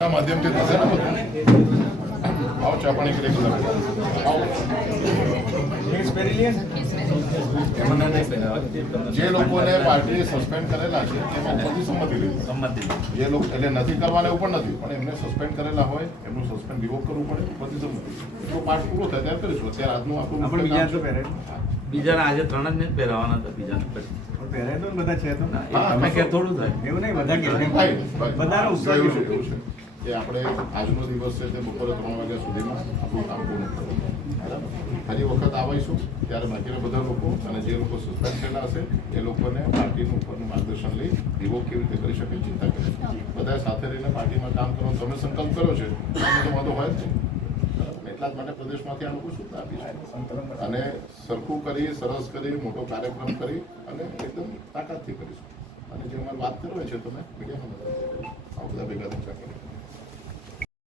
માધ્યમથી થશે ને બધું. આવો ચા પાણી કરી જે લોકોને પાર્ટીએ સસ્પેન્ડ કરેલા છે એમાં બધી સંમતિ લીધી. જે લોકો એટલે નથી કરવાના એવું પણ નથી, પણ એમને સસ્પેન્ડ કરેલા હોય એમનું સસ્પેન્ડ રિવોક કરવું પડે, બધી સંમતિ. તો પાર્ટ પૂરો થાય ત્યારે કરીશું. અત્યારે આજનું આપણું બીજાને આજે 3 જ નહીં પહેરાવાના હતા. બીજાને પહેરાય તો બધા છે તો તમે કે થોડું થાય એવું નહીં, બધા કે બધાનો ઉત્સાહ એવું છે કે આપણે આજનો દિવસ છે તે બપોરે 3 વાગ્યા સુધીમાં આપણું કામ પૂર્ણ કરવું. બરાબર. ફરી વખત આવીશું ત્યારે બાકીના બધા લોકો અને જે લોકો સસ્પેન્ડ થયેલા હશે એ લોકોને પાર્ટીનું ઉપરનું માર્ગદર્શન લઈ રિવોક કેવી રીતે કરી શકે ચિંતા કરીશું. બધા સાથે રહીને પાર્ટીમાં કામ કરવાનો તમે સંકલ્પ કર્યો છે એમાં તો વાંધો હોય જ નહીં. એટલા જ માટે પ્રદેશમાંથી આ લોકો સૂત્ર આપી છે અને સરખું કરી, સરસ કરી, મોટો કાર્યક્રમ કરી અને એકદમ તાકાતથી કરીશું. અને જે અમારી વાત કરવી છે તમે મીડિયામાં આવું બધા ભેગા થઈ શકે.